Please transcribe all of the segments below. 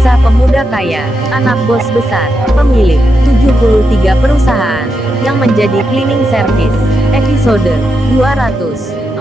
Kisah pemuda kaya, anak bos besar, pemilik 73 perusahaan, yang menjadi cleaning service. Episode 241.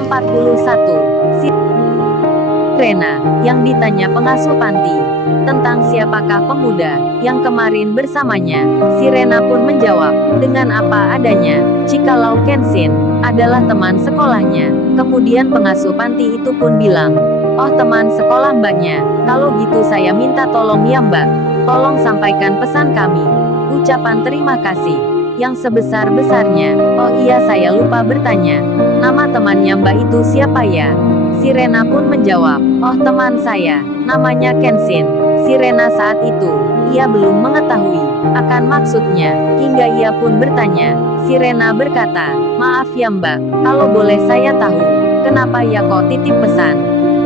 Rena, yang ditanya pengasuh panti, tentang siapakah pemuda yang kemarin bersamanya. Si Rena pun menjawab, dengan apa adanya, jikalau Kenshin adalah teman sekolahnya. Kemudian pengasuh panti itu pun bilang, oh teman sekolah mbaknya, kalau gitu saya minta tolong ya mbak, tolong sampaikan pesan kami. Ucapan terima kasih yang sebesar-besarnya. Oh iya saya lupa bertanya, nama temannya mbak itu siapa ya? Si Rena pun menjawab, oh teman saya, namanya Kenshin. Si Rena saat itu, ia belum mengetahui akan maksudnya, hingga ia pun bertanya. Si Rena berkata, maaf ya mbak, kalau boleh saya tahu, kenapa ya kok titip pesan?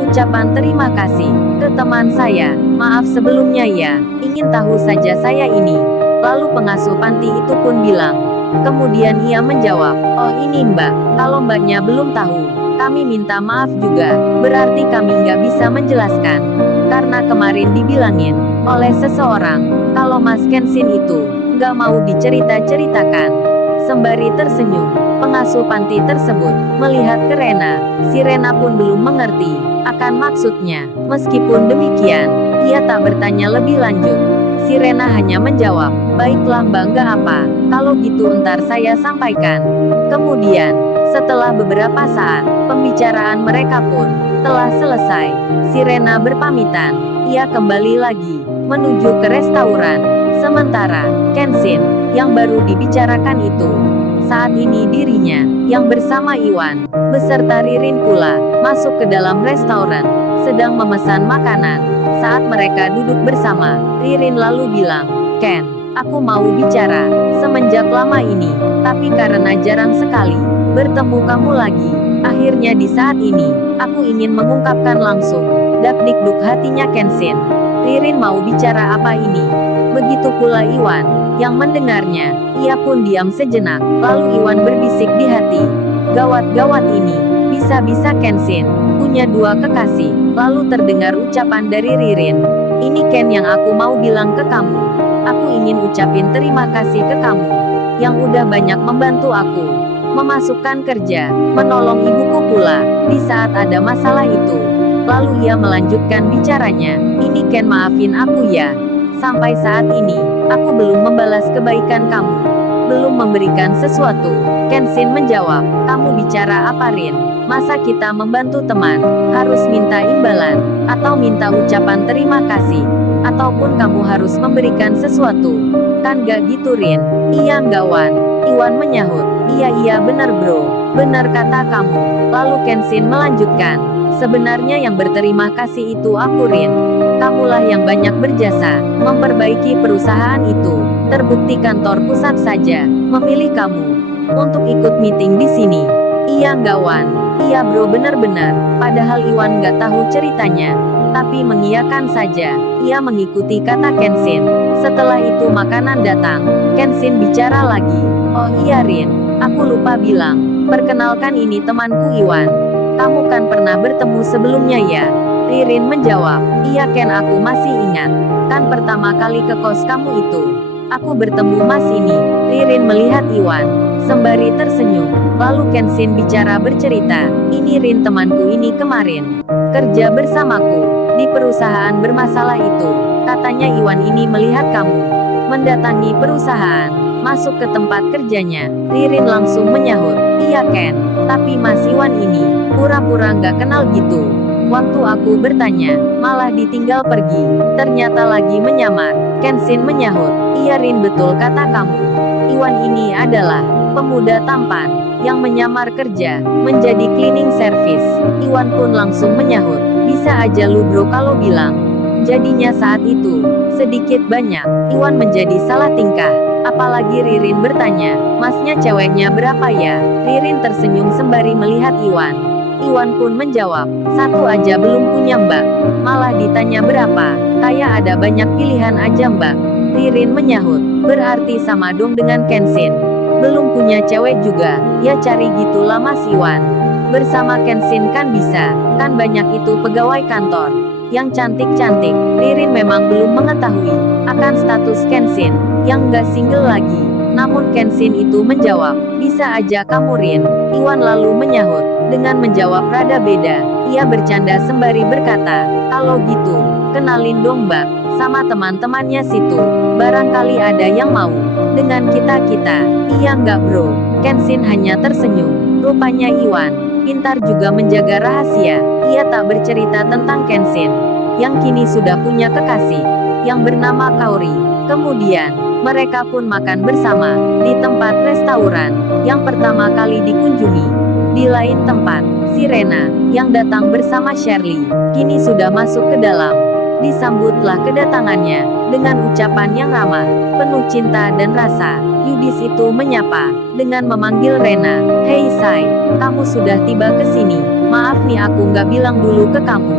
Ucapan terima kasih ke teman saya, maaf sebelumnya ya, ingin tahu saja saya ini. Lalu pengasuh panti itu pun bilang. Kemudian ia menjawab, oh ini mbak, kalau mbaknya belum tahu, kami minta maaf juga, berarti kami nggak bisa menjelaskan. Karena kemarin dibilangin oleh seseorang, kalau Mas Kenshin itu nggak mau dicerita-ceritakan. Sembari tersenyum, pengasuh panti tersebut melihat ke Rena. Si Rena pun belum mengerti akan maksudnya. Meskipun demikian, ia tak bertanya lebih lanjut. Si Rena hanya menjawab, baiklah mbak nggak apa, kalau gitu ntar saya sampaikan. Kemudian, setelah beberapa saat, pembicaraan mereka pun telah selesai. Si Rena berpamitan, ia kembali lagi menuju ke restoran. Sementara, Kenshin, yang baru dibicarakan itu, saat ini dirinya, yang bersama Iwan, beserta Ririn pula, masuk ke dalam restoran, sedang memesan makanan. Saat mereka duduk bersama, Ririn lalu bilang, Ken, aku mau bicara, semenjak lama ini, tapi karena jarang sekali bertemu kamu lagi, akhirnya di saat ini, aku ingin mengungkapkan langsung, dak-dikduk hatinya Kenshin. Ririn mau bicara apa ini? Begitu pula Iwan, yang mendengarnya, ia pun diam sejenak, lalu Iwan berbisik di hati, gawat-gawat ini, bisa-bisa Kenshin punya dua kekasih. Lalu terdengar ucapan dari Ririn, ini Ken yang aku mau bilang ke kamu, aku ingin ucapin terima kasih ke kamu, yang udah banyak membantu aku, memasukkan kerja, menolong ibuku pula, di saat ada masalah itu. Lalu ia melanjutkan bicaranya, ini Ken maafin aku ya, sampai saat ini, aku belum membalas kebaikan kamu, belum memberikan sesuatu. Kenshin menjawab, kamu bicara apa Rin? Masa kita membantu teman, harus minta imbalan, atau minta ucapan terima kasih, ataupun kamu harus memberikan sesuatu? Kan gak gitu Rin? Iya enggak Wan? Iwan menyahut, iya benar bro, benar kata kamu. Lalu Kenshin melanjutkan, sebenarnya yang berterima kasih itu aku Rin. Kamulah yang banyak berjasa, memperbaiki perusahaan itu. Terbukti kantor pusat saja, memilih kamu, untuk ikut meeting di sini. Iya enggak Wan? Iya bro benar-benar, padahal Iwan nggak tahu ceritanya, tapi mengiyakan saja, ia mengikuti kata Kenshin. Setelah itu makanan datang, Kenshin bicara lagi, oh iya Rin, aku lupa bilang, perkenalkan ini temanku Iwan, kamu kan pernah bertemu sebelumnya ya? Ririn menjawab, iya Ken aku masih ingat, kan pertama kali ke kos kamu itu, aku bertemu mas ini. Ririn melihat Iwan, sembari tersenyum. Lalu Kenshin bicara bercerita, ini Rin temanku ini kemarin kerja bersamaku di perusahaan bermasalah itu. Katanya Iwan ini melihat kamu mendatangi perusahaan, masuk ke tempat kerjanya. Ririn langsung menyahut, iya Ken, tapi Mas Iwan ini pura-pura nggak kenal gitu. Waktu aku bertanya, malah ditinggal pergi, ternyata lagi menyamar. Kenshin menyahut, iya Rin betul kata kamu. Iwan ini adalah pemuda tampan yang menyamar kerja menjadi cleaning service. Iwan pun langsung menyahut, bisa aja lu bro kalau bilang. Jadinya saat itu, sedikit banyak, Iwan menjadi salah tingkah. Apalagi Ririn bertanya, masnya ceweknya berapa ya? Ririn tersenyum sembari melihat Iwan. Iwan pun menjawab, satu aja belum punya mbak, malah ditanya berapa, kayak ada banyak pilihan aja mbak. Ririn menyahut, berarti sama dong dengan Kenshin. Belum punya cewek juga, ya cari gitulah Mas Iwan. Bersama Kenshin kan bisa, kan banyak itu pegawai kantor yang cantik-cantik. Ririn memang belum mengetahui akan status Kenshin yang nggak single lagi. Namun Kenshin itu menjawab, bisa aja kamu Rin. Iwan lalu menyahut dengan menjawab rada beda. Ia bercanda sembari berkata, kalau gitu, kenalin dong mbak, sama teman-temannya situ. Barangkali ada yang mau dengan kita-kita. Iya nggak bro? Kenshin hanya tersenyum. Rupanya Iwan pintar juga menjaga rahasia. Ia tak bercerita tentang Kenshin yang kini sudah punya kekasih yang bernama Kaori. Kemudian mereka pun makan bersama di tempat restoran yang pertama kali dikunjungi. Di lain tempat, si Rena yang datang bersama Shirley kini sudah masuk ke dalam. Disambutlah kedatangannya dengan ucapan yang ramah, penuh cinta dan rasa. Yudis itu menyapa dengan memanggil Rena. Hei Sai, kamu sudah tiba ke sini. Maaf nih aku nggak bilang dulu ke kamu.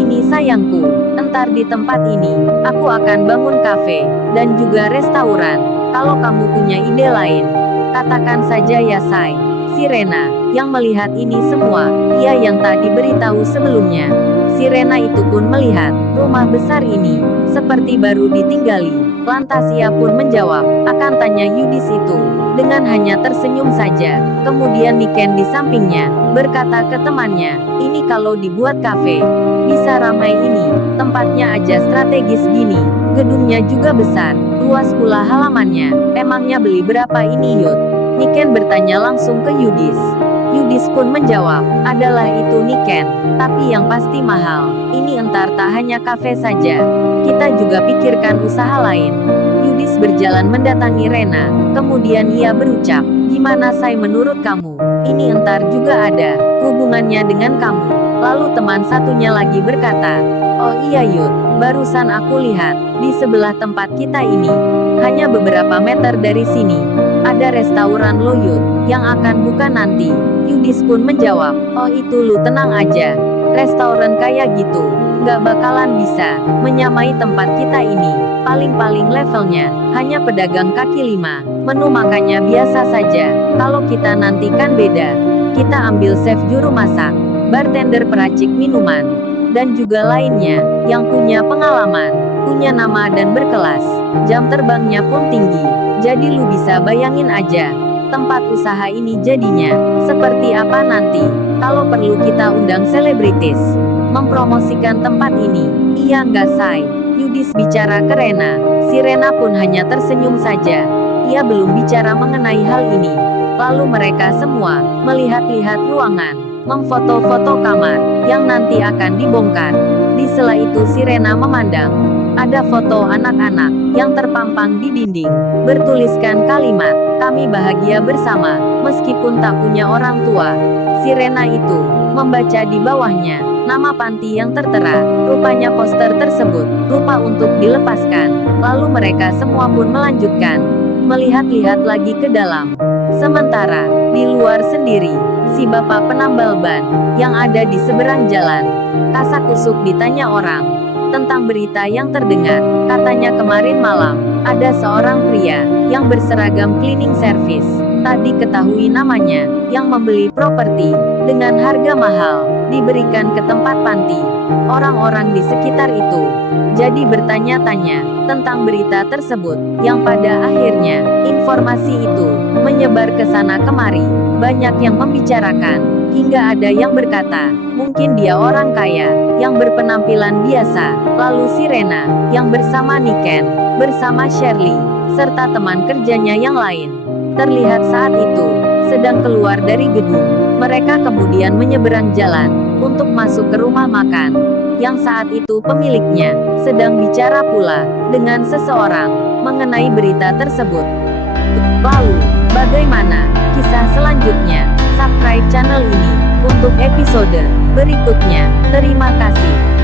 Ini sayangku, entar di tempat ini, aku akan bangun kafe dan juga restoran. Kalau kamu punya ide lain, katakan saja ya Sai. Si Rena yang melihat ini semua, ia yang tak diberitahu sebelumnya. Si Rena itu pun melihat rumah besar ini seperti baru ditinggali. Lantas ia pun menjawab akan tanya Yudis itu dengan hanya tersenyum saja. Kemudian Niken di sampingnya berkata ke temannya, ini kalau dibuat kafe bisa ramai ini. Tempatnya aja strategis gini, gedungnya juga besar, luas pula halamannya. Emangnya beli berapa ini Yud? Niken bertanya langsung ke Yudis. Yudis pun menjawab, adalah itu Niken, tapi yang pasti mahal. Ini entar tak hanya kafe saja, kita juga pikirkan usaha lain. Yudis berjalan mendatangi Rena, kemudian ia berucap, gimana Sai menurut kamu? Ini entar juga ada hubungannya dengan kamu. Lalu teman satunya lagi berkata, oh iya Yud, barusan aku lihat, di sebelah tempat kita ini, hanya beberapa meter dari sini, ada restoran lo Yud, yang akan buka nanti. Yudis pun menjawab, oh itu lu tenang aja, restoran kayak gitu, nggak bakalan bisa menyamai tempat kita ini. Paling-paling levelnya, hanya pedagang kaki lima, menu makannya biasa saja. Kalau kita nanti kan beda, kita ambil chef juru masak, bartender peracik minuman, dan juga lainnya, yang punya pengalaman, punya nama dan berkelas. Jam terbangnya pun tinggi, jadi lu bisa bayangin aja, tempat usaha ini jadinya seperti apa nanti. Kalau perlu kita undang selebritis mempromosikan tempat ini. Iya nggak Sai? Yudis bicara ke Rena. Si Rena pun hanya tersenyum saja. Ia belum bicara mengenai hal ini. Lalu mereka semua melihat-lihat ruangan, memfoto-foto kamar yang nanti akan dibongkar. Di sela itu si Rena memandang ada foto anak-anak yang terpampang di dinding, bertuliskan kalimat, kami bahagia bersama, meskipun tak punya orang tua. Si Rena itu membaca di bawahnya nama panti yang tertera. Rupanya poster tersebut lupa untuk dilepaskan. Lalu mereka semua pun melanjutkan melihat-lihat lagi ke dalam. Sementara di luar sendiri, si bapak penambal ban yang ada di seberang jalan kasak-kusuk ditanya orang tentang berita yang terdengar. Katanya kemarin malam, ada seorang pria yang berseragam cleaning service, tak diketahui namanya, yang membeli properti dengan harga mahal, diberikan ke tempat panti. Orang-orang di sekitar itu jadi bertanya-tanya tentang berita tersebut, yang pada akhirnya informasi itu menyebar ke sana kemari. Banyak yang membicarakan, hingga ada yang berkata, mungkin dia orang kaya yang berpenampilan biasa. Lalu si Rena yang bersama Niken, bersama Shirley, serta teman kerjanya yang lain, terlihat saat itu sedang keluar dari gedung. Mereka kemudian menyeberang jalan untuk masuk ke rumah makan, yang saat itu pemiliknya sedang bicara pula dengan seseorang mengenai berita tersebut. Lalu, bagaimana kisah selanjutnya? Subscribe channel ini untuk episode berikutnya. Terima kasih.